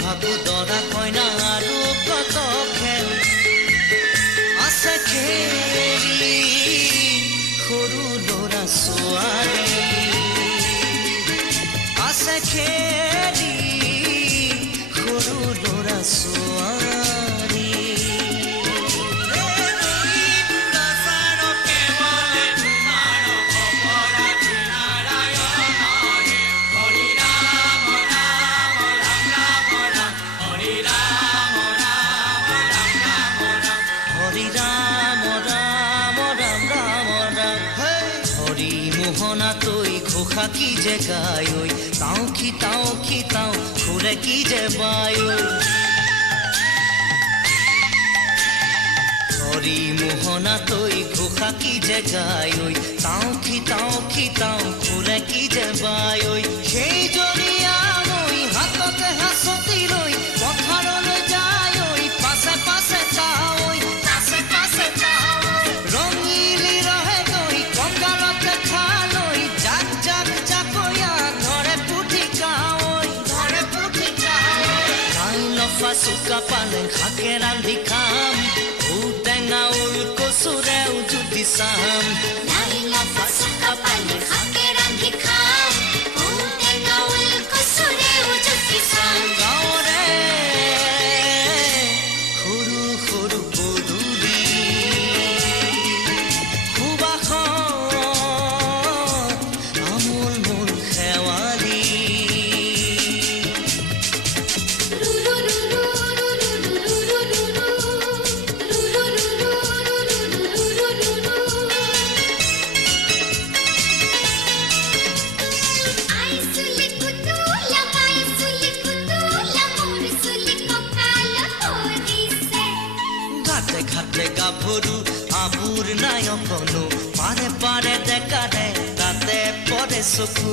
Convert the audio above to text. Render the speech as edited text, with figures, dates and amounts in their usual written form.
ভাকু দৰা কইনা আৰু কত খেল আছে খেলি সৰু ল'ৰা ছোৱালী আছে খেলি সৰু ল'ৰা ছোৱালী ঘোষা কি যে গায় তাও খিতাও ফুলে কি যে বায় হরি মোহনা তৈ ঘোষা কি যে গায় তাও খিতাও ফুলে কি যে বায় সেই জৰিয়া মই হাততে হাসতি ৰৈ পথাৰলৈ যায় পাছে পাছে তাই ৰঙিলি ৰহে তৈ কঁকালতে খালৈ চুকা পালেং শাকে ৰান্ধি খাম ঔটেঙা ঊল কচুৰেও জুতি চাম চুকা পালেং শাকে ৰান্ধি খাম ঔটেঙা ঊল কচুৰেও জুতি চাম গাঁৱৰে সৰু সৰু পদূলি সুবাসত আমোল মোল শেৱালি ঘাটে গাভৰু আবুৰ নাই অকনো পাৰে পাৰে ডেকাৰে তাতে পৰে চকু